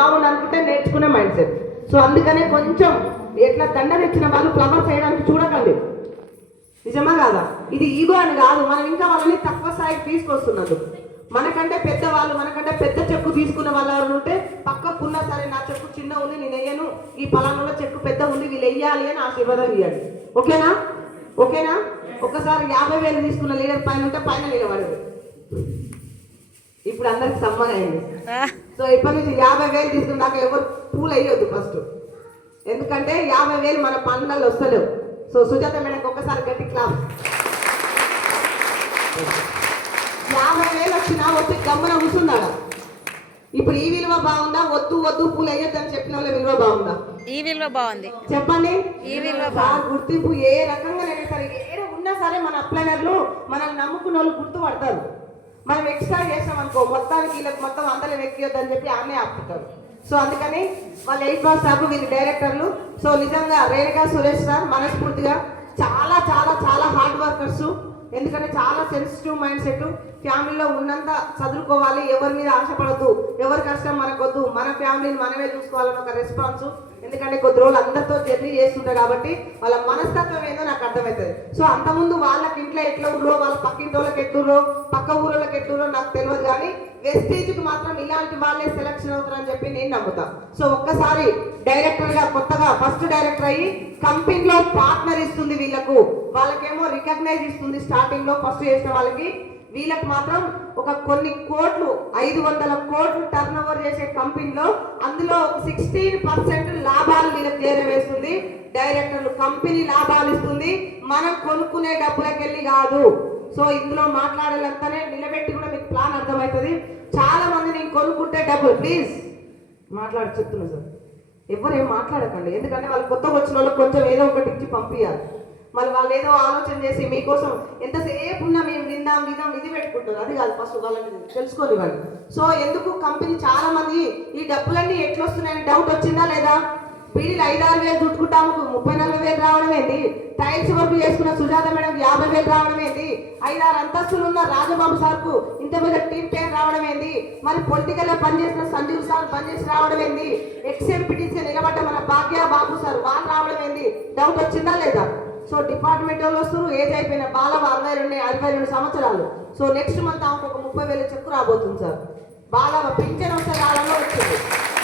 బాగుంది అనుకుంటే నేర్చుకునే మైండ్ సెట్. సో అందుకనే కొంచెం ఎట్లా దండ తెచ్చిన వాళ్ళు ఫ్లవర్స్ వేయడానికి చూడకండి. నిజమా కాదా? ఇది ఈగో అని కాదు, మనం ఇంకా వాళ్ళని తక్కువ స్థాయికి తీసుకొస్తున్నారు. మనకంటే పెద్దవాళ్ళు, మనకంటే పెద్ద చెక్కు తీసుకున్న వాళ్ళు ఎవరు ఉంటే పక్కకున్నా సరే నా చెక్కు చిన్న ఉంది నేను వెయ్యను, ఈ పలానాలో చెక్కు పెద్ద ఉంది వీళ్ళు వెయ్యాలి అని ఆశీర్వాదం ఇవ్వండి. ఓకేనా? ఓకేనా? ఒకసారి 50,000 తీసుకున్న లీడర్ పైన ఉంటే పైన నిలబడదు. ఇప్పుడు అందరికి సమ్మర్ అయింది. సో ఇప్పటి నుంచి 50,000 తీసుకున్నాక ఎవరు పూలు అయ్యొద్దు ఫస్ట్, ఎందుకంటే 50,000 మన పనులలో వస్తలేవు. సో సుజాత మేడం ఒకసారి గట్టి క్లాస్. 50,000 వచ్చినా వచ్చి గమ్మన కూర్చున్నాడా? ఇప్పుడు ఈ విలువ బాగుందా? వద్దు వద్దు పూలు అయ్యొద్దని చెప్పిన వాళ్ళ విలువ బాగుందా? ఈ విలువ బాగుంది. చెప్పండి. ఈ విలువ గుర్తింపు ఏ రకంగా సరే ఏదో ఉన్నా సరే మన అప్లైనర్లు మనం నమ్ముకున్న వాళ్ళు గుర్తుపడతారు. మనం ఎక్స్ట్రా చేసాం అనుకో మొత్తానికి వీళ్ళకి మొత్తం అందరూ ఎక్కియొద్దని చెప్పి ఆమె ఆపుతారు. సో అందుకని వాళ్ళ 8 బాస్ స్టాఫ్ వీళ్ళు డైరెక్టర్లు. సో నిజంగా రేణుకా సురేష్ సార్ మనస్ఫూర్తిగా చాలా చాలా చాలా హార్డ్ వర్కర్స్. ఎందుకంటే చాలా సెన్సిటివ్ మైండ్ సెట్. ఫ్యామిలీలో ఉన్నంత చదువుకోవాలి, ఎవరి మీద ఆశపడద్దు, ఎవరి కష్టం మనకొద్దు, మన ఫ్యామిలీని మనమే చూసుకోవాలని ఒక రెస్పాన్స్. ఎందుకంటే కొద్ది రోజులు అందరితో జర్నీ చేస్తుంటారు కాబట్టి వాళ్ళ మనస్తత్వం ఏందో నాకు అర్థమవుతుంది. సో అంతకుముందు వాళ్ళకి ఇంట్లో ఎట్లా ఊరో, వాళ్ళ పక్కింటి వాళ్ళకి ఎట్లురో, పక్క ఊళ్ళకి ఎట్లురో నాకు తెలియదు, కానీ వెస్టేజ్కి మాత్రం ఇలాంటి వాళ్ళే సెలక్షన్ అవుతారని చెప్పి నేను నమ్ముతా. సో ఒక్కసారి డైరెక్టర్గా కొత్తగా ఫస్ట్ డైరెక్టర్ అయ్యి కంపెనీలో పార్ట్నర్ ఇస్తుంది వీళ్ళకు, వాళ్ళకేమో రికగ్నైజ్ ఇస్తుంది స్టార్టింగ్ లో ఫస్ట్ చేసిన వాళ్ళకి. వీళ్ళకి మాత్రం ఒక కొన్ని కోట్లు 500 కోట్లు టర్న్ ఓవర్ చేసే కంపెనీలో అందులో 16% లాభాలు వీళ్ళకి చేరవేస్తుంది డైరెక్టర్లు. కంపెనీ లాభాలు ఇస్తుంది, మనం కొనుక్కునే డబ్బులకెళ్ళి కాదు. సో ఇందులో మాట్లాడాలంతానే నిలబెట్టి కూడా మీకు ప్లాన్ అర్థమవుతుంది. చాలా మంది నేను కొనుక్కుంటే డబ్బులు ప్లీజ్ మాట్లాడి చెప్తున్నా సార్, ఎవరు ఏం మాట్లాడకండి. ఎందుకంటే వాళ్ళు కొత్తగా వచ్చిన వాళ్ళకి కొంచెం ఏదో ఒకటి ఇచ్చి పంపించాలి. మళ్ళీ వాళ్ళు ఏదో ఆలోచన చేసి మీకోసం ఎంతసేపు ఉన్నా మేము విందాం ఇది పెట్టుకుంటారు. అది కాదు, ఫస్ట్ వాళ్ళని తెలుసుకొని వాళ్ళు. సో ఎందుకు కంపెనీ చాలా మంది ఈ డబ్బులన్నీ ఎట్లా వస్తున్నాయని డౌట్ వచ్చిందా లేదా? బీడీలు 5-6 వేలు చుట్టుకుంటాము 30-40 వేలు రావడం ఏంటి? టైల్స్ వర్క్ చేసుకున్న సుజాత మేడం 50 వేలు రావడం ఏంటి? 5-6 అంతస్తులు ఉన్న రాజబాబు సార్కు ఇంత మీద టీం పేరు రావడం ఏంటి? మరి పొలిటికల్ గా పనిచేసిన సంజీవ్ సార్ పనిచేసి రావడం ఏంటి? ఎక్స్ఎంపీటీసీ నిలబడ్డ మన భాగ్య బాబు సార్ వాళ్ళు రావడం ఏంటి? డౌట్ వచ్చిందా లేదా? సో డిపార్ట్మెంట్ వాళ్ళు వస్తారు, ఏజ్ అయిపోయిన బాలవ 62 సంవత్సరాలు. సో నెక్స్ట్ మంత్ ఆమెకు ఒక 30,000 చెక్కు రాబోతుంది సార్. బాలవ పింఛన్ వస్తే కాలంలో వచ్చింది.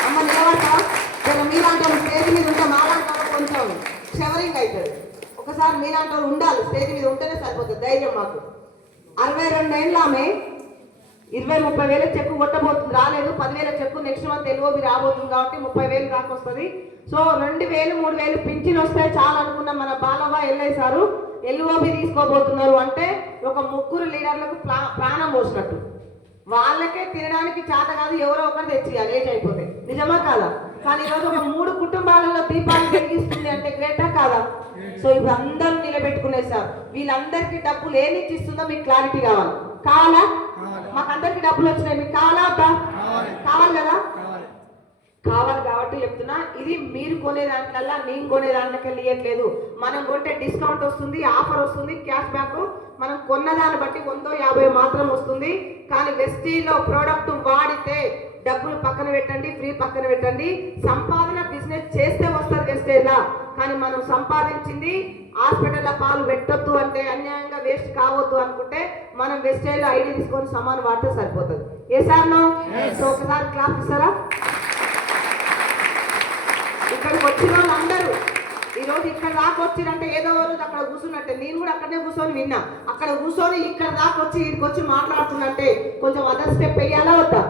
అమ్మ నిలబడతా మీలాంటి వాళ్ళు స్టేజ్ మీద ఉంటే మాలాంటి వాళ్ళు కొంచెం షవరింగ్ అవుతుంది. ఒకసారి మీలాంటి వాళ్ళు ఉండాలి స్టేజ్ మీద ఉంటేనే సరిపోతుంది ధైర్యం మాకు. 62 ఏళ్ళ ఆమె 20-30 వేల చెక్కు కొట్టబోతుంది, రాలేదు. 10,000 చెక్కు నెక్స్ట్ మంత్ ఎల్ఓబి రాబోతుంది కాబట్టి 30,000 దాకా వస్తుంది. సో 2,000-3,000 పింఛన్ వస్తే చాలా అనుకున్న మన బాలవ్వ ఎల్ఐ సారు ఎల్ఓబి తీసుకోబోతున్నారు. అంటే ఒక 3 లీడర్లకు ప్రాణం పోసినట్టు. వాళ్ళకే తినడానికి చేత కాదు, ఎవరో ఒకరు తెచ్చియాలి ఏజ్ అయిపోతే. నిజమా కాదా? కానీ ఈరోజు ఒక 3 కుటుంబాలలో దీపాన్ని వెలిగిస్తుంది అంటే గ్రేటా కాదా? సో ఇప్పుడు అందరూ నిలబెట్టుకునేది సార్. వీళ్ళందరికీ డబ్బులు ఏమి ఇస్తుందో మీకు క్లారిటీ కావాలి. కావాలా? మాకు అందరికి డబ్బులు వచ్చినాయి, మీకు కావాలా? కావాలి కదా? కావాలి కాబట్టి చెప్తున్నా. ఇది మీరు కొనే దాంట్లల్లా నేను కొనే దాంట్లోకి ఇవ్వట్లేదు. మనం కొంటే డిస్కౌంట్ వస్తుంది, ఆఫర్ వస్తుంది, క్యాష్ బ్యాక్ మనం కొన్నదాన్ని బట్టి 150 మాత్రం వస్తుంది. కానీ వెస్టీజ్లో ప్రోడక్ట్ వాడితే డబ్బులు పక్కన పెట్టండి, ఫ్రీ పక్కన పెట్టండి. సంపాదన బిజినెస్ చేస్తే వస్తుంది వెస్టేజ్లా. కానీ మనం సంపాదించింది హాస్పిటల్లో పాలు పెట్టొద్దు అంటే అన్యాయంగా వేస్ట్ కావద్దు అనుకుంటే మనం వెస్టేజ్లో ఐడి తీసుకొని సమానం వాడితే సరిపోతుంది. ఏ సార్ నో? సో ఒకసారి క్లాస్ ఇస్తారా? ఇక్కడికి వచ్చిన వాళ్ళందరూ ఈరోజు ఇక్కడ దాకా వచ్చిరంటే ఏదో రోజు అక్కడ కూర్చున్నట్టే. నేను కూడా అక్కడనే కూర్చొని విన్నా. అక్కడ కూర్చొని ఇక్కడ దాకా వచ్చి ఇక్కడికి వచ్చి మాట్లాడుతున్నట్టే కొంచెం అదర్ స్టెప్ వేయాలా వద్దా?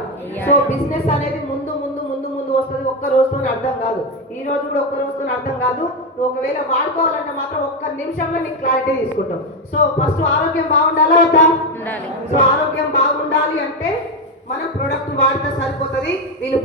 సో బిజినెస్ అనేది ముందు ముందు ముందు ముందు వస్తుంది. ఒక్క రోజుతో అర్థం కాదు. ఈ రోజు కూడా ఒక్క రోజుతో అర్థం కాదు. నువ్వు ఒకవేళ వాడుకోవాలంటే మాత్రం ఒక్క నిమిషంలో నీకు క్లారిటీ తీసుకుంటాం. సో ఫస్ట్ ఆరోగ్యం బాగుండాలా వద్దా? సో ఆరోగ్యం బాగుండాలి అంటే మనం ప్రోడక్ట్ వాడితే సరిపోతుంది. వీళ్ళు